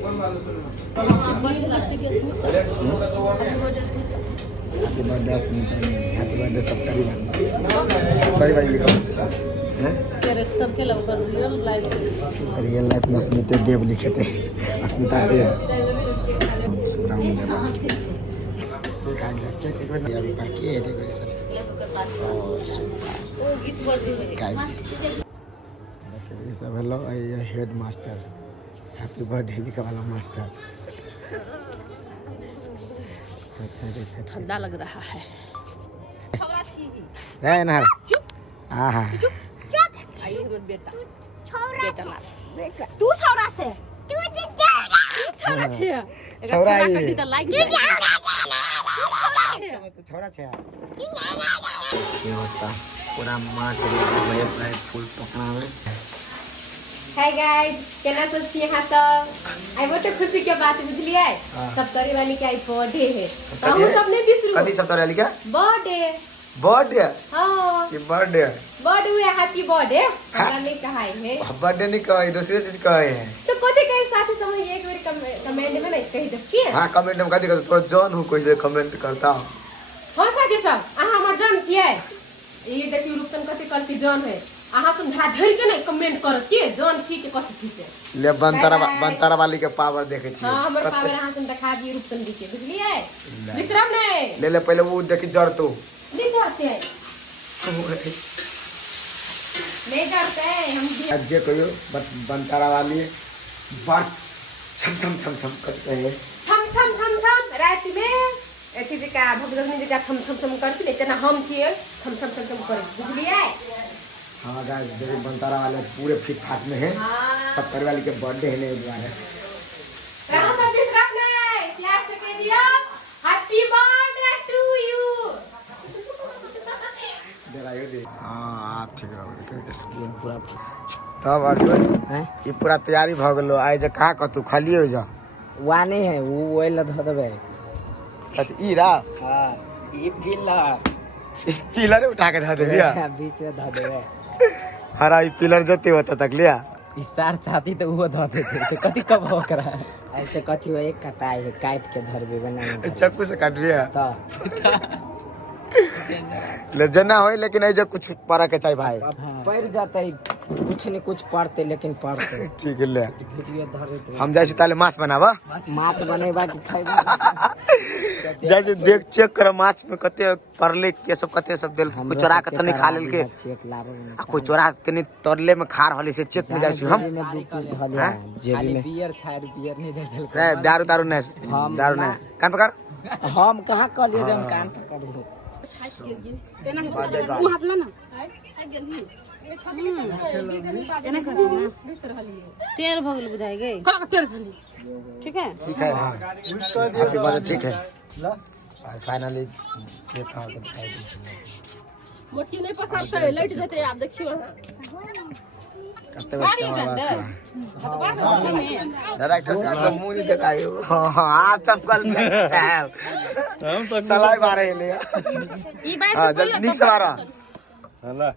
Happy birthday अस्मिता, happy birthday Saptari भाई लिखा है कैरेक्टर के लव कर रियल लाइफ में अस्मिता देव लिखे थे, अस्मिता देव ब्राउन सब hello head master happy birthday लिखा वाला मास्टर। ठंडा लग रहा है। ना हाँ हाँ बेटा तू छौरा से छोरा छे छौरा कति त लाइक छोरा छे ये होता पूरा माछ भाई फुल पकड़ा में। हाय गाइस, केना सोची यहाँ सब आई वो तो खुशी के बात बुझलिए। सप्तरी वाली के आई बर्थडे है तो हम सब नहीं बिसरू। कथी सप्तरी वाली का बर्थडे? बर्थडे हां ये बर्थडे बर्थडे हुआ, हैप्पी बर्थडे। हमरा नहीं कहा है बर्थडे नहीं कहे, दूसरी चीज कहे है तो कथी कहे साथी सब एक बार कमेंट में नहीं कह दो के। हां कमेंट में कथी कर तो जॉन हूं कोई कमेंट करता। हां साथी सब अहाँ हमर जान छियै, ये देखियो रूपसन कथी करके जान है। अहाँ तुम धरा धर के नहीं कमेंट करत के जान ठीक है कथी ठीक है। ले बंतारा वाली के पावर देखे छी। हां हमर पावर अहाँ तुम दिखा दिए रूपसन जी के बुझलिए। विश्राम नहीं ले पहले वो देखी जड़ तो नहीं जाते हैं, नहीं जाते हैं हम भी। आज जे कहियो बंतारा वाली बात छम करते हैं छम रात में एथी का भगवान जी का छम करती लेकिन हम छिए छम करे बुझलिए। हाँ गाइस देखो बंतारा वाले पूरे फिट फाट में है। सब परिवार के बर्थडे है नहीं द्वारा रहो सब विश्राम नहीं प्यार से कह दिया हैप्पी बर्थडे टू यू। जरा दे हां आप ठीक रहो स्क्रीन पूरा तब अर्जुन हैं ये पूरा तैयारी भ गेलो। आइ जे कहा क तू खाली हो जा वा नहीं है वो ओइ ल ध देबे कत ईरा। हां ई पिलर उठा के ध देबिया बीच में ध देबे। हरा ई पिलर जते होता तक लिया ई सार चाहती तो वो ध देते तो कथी कब हो करा ऐसे कथी हो एक कटाई है काट के धरबे बना चाकू से काटबिया तो ले जना होई लेकिन ऐ जे कुछ परा के चाहि भाई पड़ जाते कुछ नहीं कुछ पड़ते लेकिन पड़ते ठीक है ले वीडियो धरे हम जाई छी ताले माछ बनावा माछ बनेबा कि खाइबा जाई छी देख चेक कर माछ में कते परले के सब कते सब देल कुछ चोरा के तनी खा लेल के चेक लाबो आ कोई चोरा तनी तरले में खार हली से चेक में जाई छी हम में दू पीस धलिया जेबी में बियर छाड़ बियर नहीं दे देल रे दारू नहीं दारू नहीं कान पकड़ हम कहां कहलिए जे हम कान पकड़ लो तू हपला ना आ गेली केना करत ना टेर भगल बुझाई गई का टेर भली ठीक है हां आपकी बात ठीक है लो फाइनली ये कहां के दिखाई दी मोटी नहीं पसंद है लाइट देते आप देखियो करते डायरेक्टर साहब मुंह नहीं दिखायो हां चपकल में साहब हम तो सलाह मारे ले ई बात हां जल्दी निक से मारो हला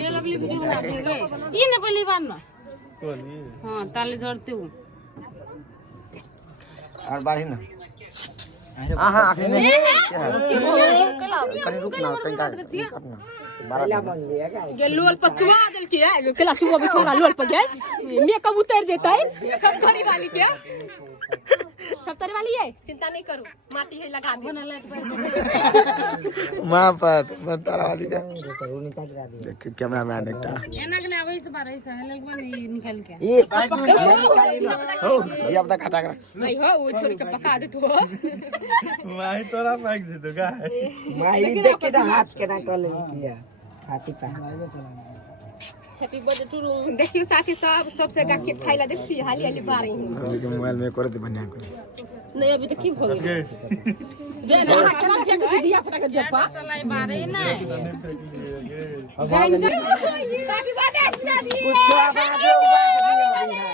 ये लवली बुझा देगे ई ने पहली बार ना कोनी हां ताले जोड़ते हूं और बारी ना हां आखिर नहीं कहीं रुक ना कहीं करना पहला बन लिया का ये लोल पर चुआ दल के है केला चुआ बिछोड़ा लोल पर गए मैं कब उतर देता है सब थरी वाली के सब थरी वाली है चिंता नहीं करो माटी है लगा दे मां पर बंतारा वाली का जरूर निकाल दे देख कैमरा मैन एकटा एना के आवे से बारे से लगवा निकल के ये निकाल हो ये बता खटा कर नहीं हो वो छोड़ के पका दे तो माई तोरा फेंक दे तो का माई देख के ना हाथ के ना कर ले किया छाती पे हैप्पी बर्थडे टू रूम देखियो साथी सब सबसे गा के खाइला देख छी हाली हाली बार ही लेकिन मोबाइल में कर दे बढ़िया कर नहीं अभी तक की हो गया दे ना केना फेंक दे दिया फटा के दे पास लाई बारे ना जाइन जा हैप्पी बर्थडे कुछ आवाज है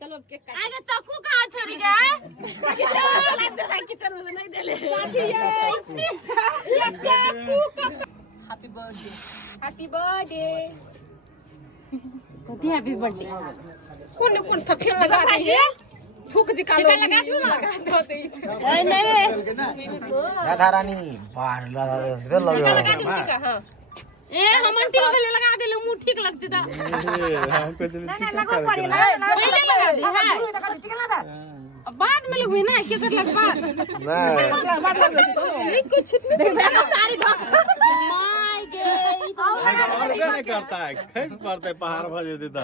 चलो केक काट आगे चाकू कहां छोड़ी गए किचन में नहीं देले साथी ये चाकू का हैप्पी बर्थडे कथी हैप्पी बर्थडे कौन फफिया लगा दे थूक दिखा लो लगा दियो ना लगा दो नहीं राधा रानी बाहर लगा सीधे लगे लगा दियो टीका हां ए हमन टीका के लगा देले मुंह ठीक लगते था हमको चलिए पहले लगा दी है बाद में लगवे ना के कर लग बाद नहीं कुछ देखो सारी माय गे और क्या नहीं करता है खस पड़ते पहाड़ भजे देता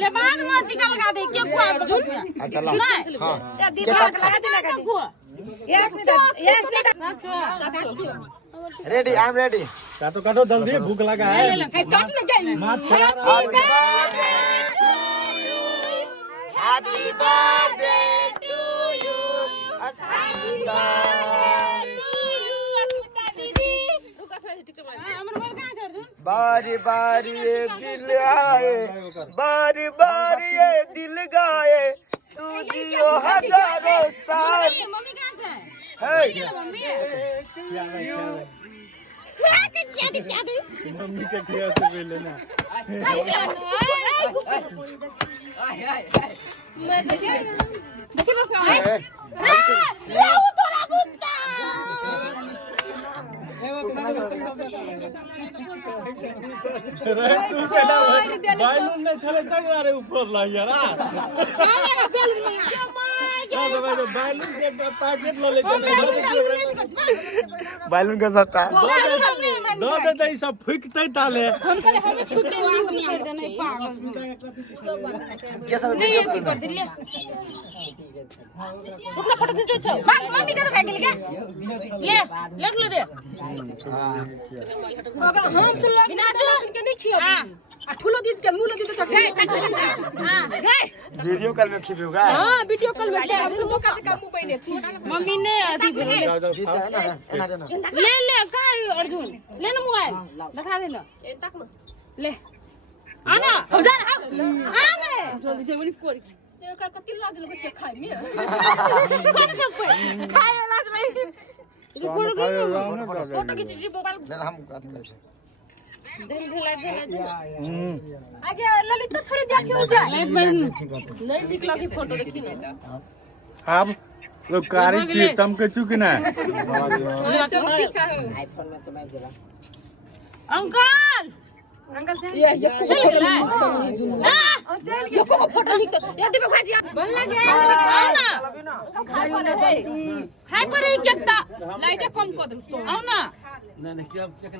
ले बाद में टीका लगा दे के कुआ झूठ चलो सुना हां दीदी लगा दे लगा कुआ yes ready I am ready काटो जल्दी भूख लगा है काट लगे मात चला हैप्पी बर्थडे टू यू बारी बारी ये दिल आए बारी बारी ये दिल गाए तू जियो हजारों साल मम्मी कहां है क्या दे मम्मी के खिया से पहले ना देखिए बस है वो थोड़ा गुस्सा बैलून नहीं चले तक यार ऊपर ला यार बैलून के पैकेट लो ले बैलून का सट्टा दो दे ई सब फूकते ताले क्या सब रुकना फोटो खींच दे छो मम्मी का भाग गेल क्या ले लट लो दे अगर हम सुन लो बिना जो के नहीं खियो आ ठुलो दीद के मुलो दीद के हां वीडियो कॉल में खिबेगा हां वीडियो कॉल में क्या हम मौका से काम पहिने छी मम्मी ने अथी ले ले का अर्जुन ले ना मोबाइल दिखा दे लो ए तक में ले आना हो जा आने तो विजय बनी कोर ए कर कति लाज लगे के खाइ में कौन सब खाए लाज नहीं फोटो खींच जी मोबाइल ले हम बात करे से आगे ललित तो थोड़ी जा क्यों जा नहीं निकला की फोटो देखी ना अब लोग कारी छी चमके चुकी ना आईफोन में चमक जरा अंकल ये चल लोगों को फोटो लिख या दीपक भाजी बन लगे ना खाई पर एक एकता लाइट कम कर दो आओ ना नहीं क्या क्या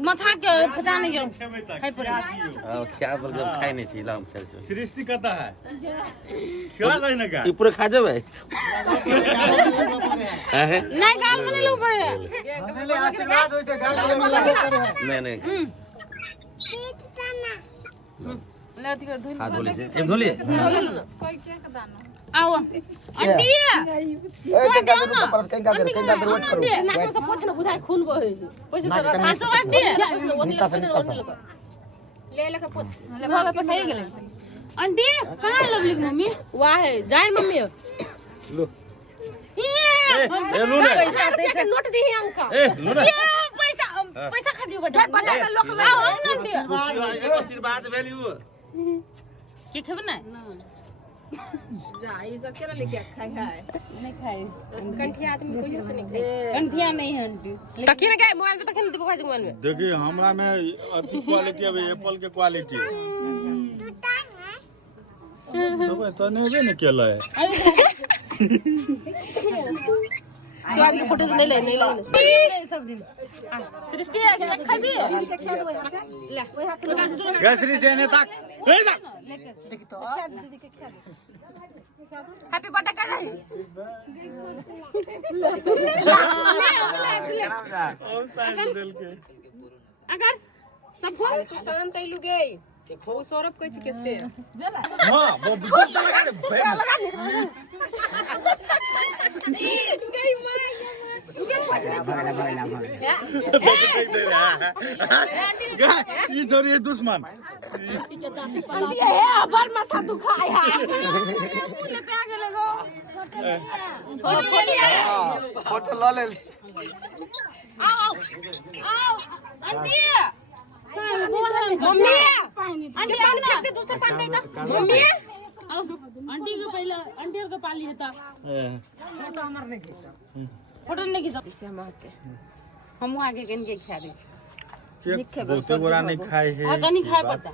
मछा के पचा नहीं गयो खाई पर क्या बोल जब खाई नहीं छी लाम खेल से सृष्टि कहता है क्या रही ना का ई पूरा खा जाबे नहीं गाल में नहीं लो पड़े आशीर्वाद होय छै गाल में लगे करे नहीं लाती कर धुल हाथ धोली से एक धोली आओ आंटी ए के गादर पर कहीं गादर वेट करो ना से पूछ ना बुझाई खून बहे पैसे तो आसो आंटी नीचा से ले ले के पूछ भाग पे खाई गेले आंटी कहां लवली मम्मी वाह है जाए मम्मी लो ये पैसा दे से नोट दी अंका ए लो ना पैसा खा दियो बड़ा बड़ा लोग लाओ ना दियो आशीर्वाद वैल्यू के खबर ना जा ई सब केला लेके खाई है नहीं खाए कंठिया आदमी कोई से नहीं खाई कंठिया नहीं है आंटी तकी ना गए मोबाइल पे तकी दीपक भाजी मोबाइल में देखिए हमरा में अथी क्वालिटी है एप्पल के क्वालिटी तो नहीं ने केला है स्वाद के फोटो से नहीं ले सब दिन सृष्टि है खाबी ले ओए हाथ लगा गसरी देने तक ए तक देखी तो हैप्पी बर्थडे का जाई और साइड दिल के अगर सब खो सुशांत आइलु गई वो सौरभ कह छी कैसे हां वो बिल्कुल लगा दे गई मां ये छोरी दुश्मन आंटी है अबर माथा दुखाय है मुंह पे आ गेले गो फोटो लो ले आओ आओ आओ आंटी मम्मी आंटी पानी फेंक दे दूसरा पानी दे दो मम्मी आंटी को पहले आंटी को पाली है फोटो नहीं खींचा इसे हम आके हम आगे कन के खा दी दूसरे बोरा नहीं खाए है आगे नहीं खाए पता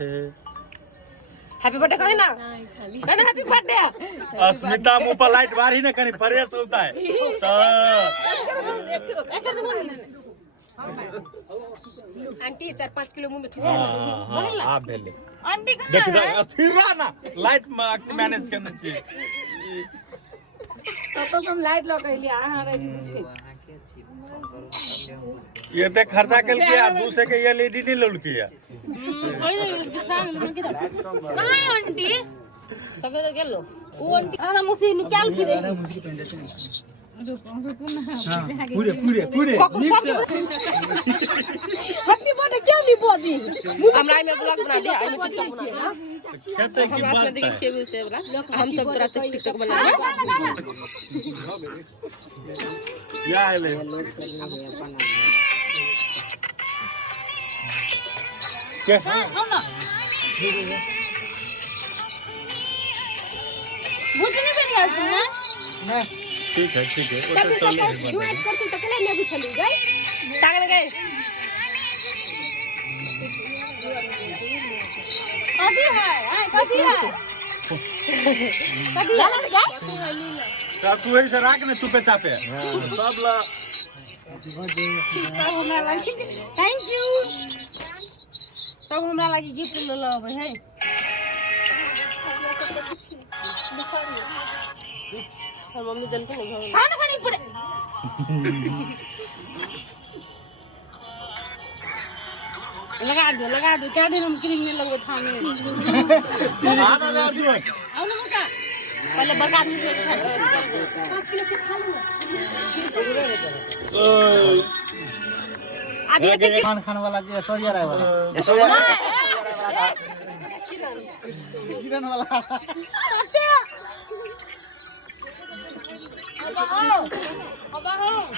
हैप्पी बर्थडे कहे ना कहना हैप्पी बर्थडे अस्मिता मुंह पर लाइट बार ही ना कहीं फ्रेश होता है आंटी 4-5 किलो मुंह में ठूस आप भेले आंटी का देख अस्थिर रहा ना लाइट मैनेज करना चाहिए तो हम लाइट लगैली आ रही बिस्किट ये ते खर्चा कर किया दूसरे के ये लेडी नहीं लोल किया कोई विशाल में किधर कहां है आंटी सबे तो गेलो वो आंटी अरे मुसी निकाल फिर पूरे पूरे पूरे हैप्पी बर्थडे क्या नहीं बोली हमरा में ब्लॉग बना दिया आई में टिकटॉक बना दिया खेते की बात है केबल से वाला हम सब तरह टिकटॉक बना या ले के भूतनी पे निकाल ना ठीक है वो तो चल जुएट करते तो केला में भी चली गई टांगल गए कभी है कभी है कभी लाला लगा तू ऐसे राख ने चुपे चापे सब ला थैंक यू सब हमरा लगी गिफ्ट ले लबे है मम्मी दल के नहीं खाना खाने पड़े लगा दो क्या दिन हम क्रीम में लगो खाने आना ना दियो आओ ना मसा पहले बरका आदमी से अभी तो खाने वाला के सोरिया रहा वाला किरण वाला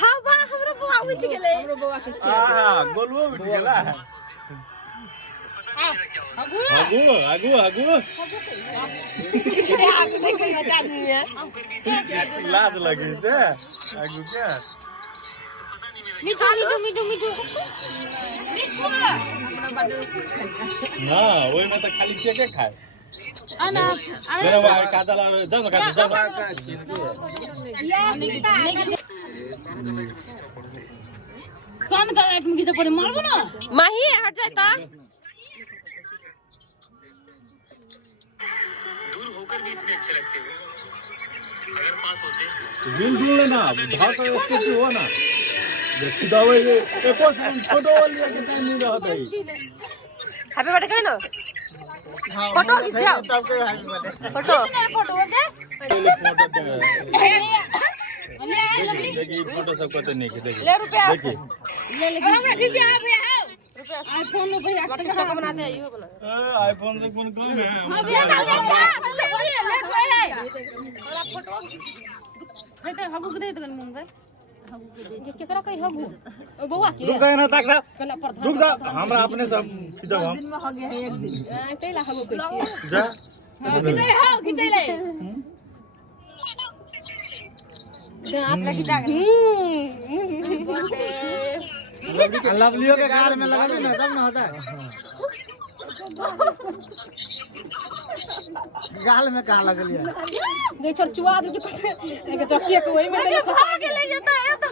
हां बा हमरा बुआ उठ गेले गोलुओ उठ गेला आगू आगे देख बता दिए लाज लगी से आगू के मीठू ना ओई में तो खाली केके खाए आना मेरे भाई काजल जब सन का लाइट में किसे पड़े मारबो ना माही हट जाए ता दूर होकर भी इतने अच्छे लगते हो अगर पास होते दिल ढूंढ लेना भाग कर स्टेचू हो ना देखी दवाई ले एको फोटो वाली के टाइम नहीं रहता है हैप्पी बर्थडे कहे ना फोटो खींच लिया तब के हैप्पी बर्थडे फोटो फोटो हो गया देखिए फोटो सब को तो नहीं देखिए ले रुपया देखिए ले ले हमरा दीदी आ भैया रुपया आईफोन में भैया टिकटॉक बनाते हैं ये बना आईफोन से कौन कौन है भैया ले फोटो है तो हगु दे तो मुंगा ये केकरा कहि हगु ओ बौआ के रुक जा ना तक कला पर रुक जा हमरा अपने सब खिंचब हम दिन में हो गया है एक दिन कैला हगु कहै छी जा खिंचे ले आपका गीता लवलियो के गाल में लगा ना तब ना होता है गाल में कहाँ लगलिए गई छोर चुआ दे के तो केक वही में ले खसा आगे ले जाता है तो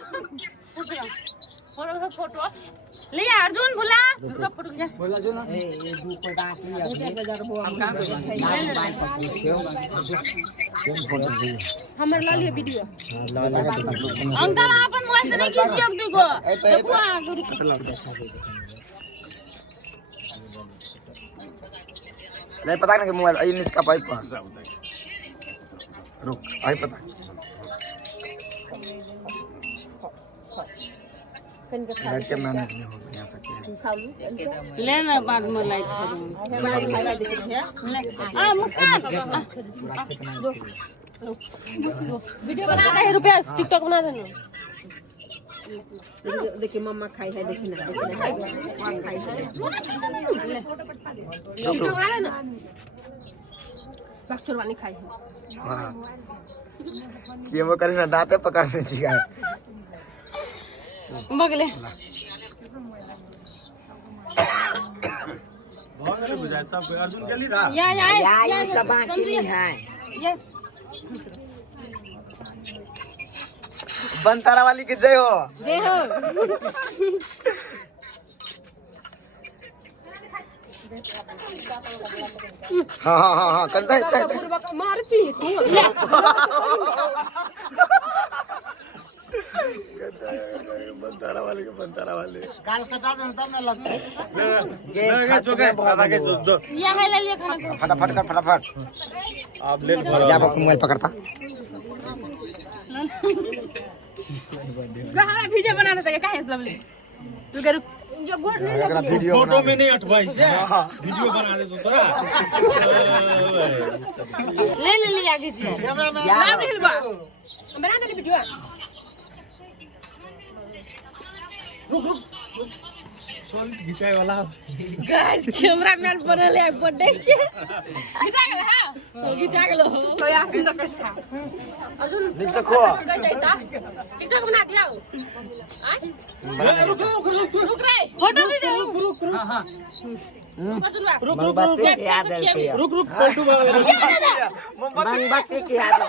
फोटो ले अर्जुन बुला दुर्गा फोटो खींच बोला जो ना ये दू को डांट लिया हम काम हमर ला लिए वीडियो अंकल अपन मोबाइल से नहीं कीजिए अब दुगो देखो आगे नहीं पता ना कि मोबाइल आई नीच का पाइप पर रुक आई पता लड़के मैनेज नहीं हो बढ़िया सके लेना बाद में लाइट आ मुस्कान वीडियो बना दे रुपया टिकटॉक बना देना देखिए मम्मा खाई है, देखिए ना, खाई है ना, चोरवानी खाई है। हाँ ये वो करे ना दांते पकड़ने चाहिए बगले सब अर्जुन गली रहा या ये सब बाकी नहीं है। ये बनतारा वाली की जय हो। जय हो। हाँ हाँ हाँ हाँ करता है मार चाहिए तू। बनतारा वाली के बनतारा वाली काल सटा दे तब ना लगता है तो क्या आधा के दो या है ले लिया खाना को। फटाफट कर फटाफट। आप ले जा मोबाइल पकड़ता हमारा वीडियो बनाना था काहे लवली तू करू जो गोड़ नहीं अगर वीडियो फोटो में नहीं अटवाई से वीडियो बना दे तू तोरा ले लिया कीजिए। लाभ हिलबा बना दे वीडियो। घिचाई वाला गाइस कैमरा मैन बनल है बर्थडे के। खिचा गेल हां खिचा गेलो तो यार सुंदर अच्छा अर्जुन निक से खो गई जाता टिकटॉक बना दिया हो। रुक रे फोटो ले जाओ। अर्जुन बा मोमबत्ती की याद है रुक पलटू मोमबत्ती की याद है।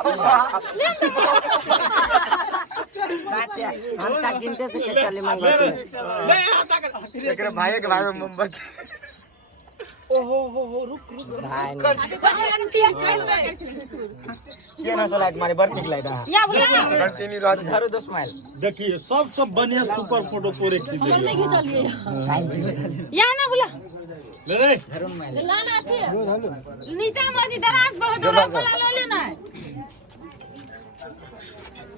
हम तक गिनते से के चले मोमबत्ती। एक भाई के भाई में मोमबत्ती भाई ये ना लाइट मारे बर निक लाइट हां या बोला कंटिन्यू रह झारो 10 माइल। देखिए सब बढ़िया सुपर फोटो पूरे खींच दिए या ना बोला ले रे लाना थी नीचे हमारी दराज बहुत बड़ा बोला लो लेना है।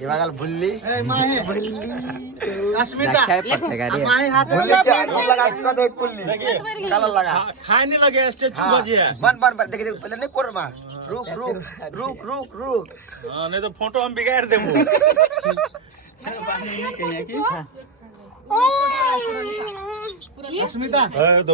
ये वाला भुल्ली अस्मिता पड़ेगा रे। भुल्ली क्या ये लगा कर दे कुल्ली काला लगा खाए नहीं लगे स्टेचू बजे है बन देखिए पहले नहीं कोरमा रुक हां नहीं तो फोटो हम बिगाड़ देंगे अस्मिता तो